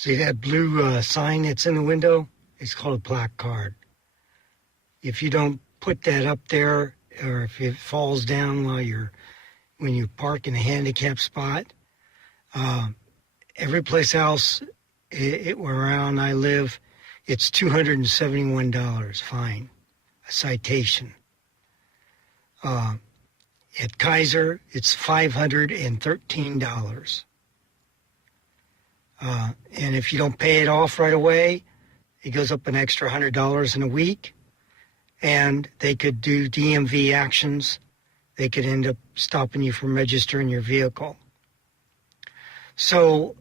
See that blue sign that's in the window? It's called a black card. If you don't put that up there, or if it falls down when you park in a handicap spot, every place else around I live, it's $271 fine, a citation. At Kaiser, it's $513. And if you don't pay it off right away, it goes up an extra $100 in a week. And they could do DMV actions. They could end up stopping you from registering your vehicle. So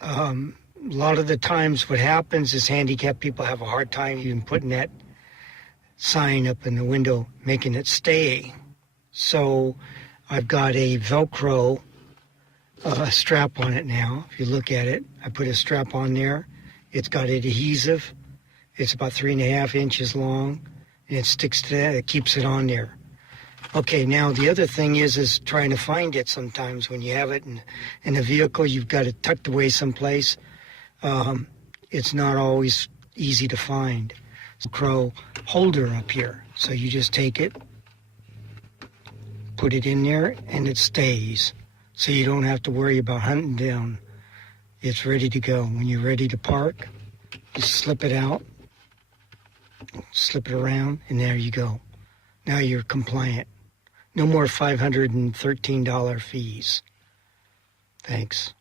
a lot of the times what happens is handicapped people have a hard time even putting that sign up in the window, making it stay. So I've got a Velcro strap on it now. If you look at it, I put a strap on there. It's got adhesive. It's about 3.5 inches long, and it sticks to that. It keeps it on there. Okay, now the other thing is trying to find it sometimes. When you have it in a vehicle, you've got it tucked away someplace. It's not always easy to find. Velcro holder up here. So you just take it, put it in there, and it stays. So you don't have to worry about hunting down. It's ready to go. When you're ready to park, just slip it out, slip it around, and there you go. Now you're compliant. No more $513 fees. Thanks.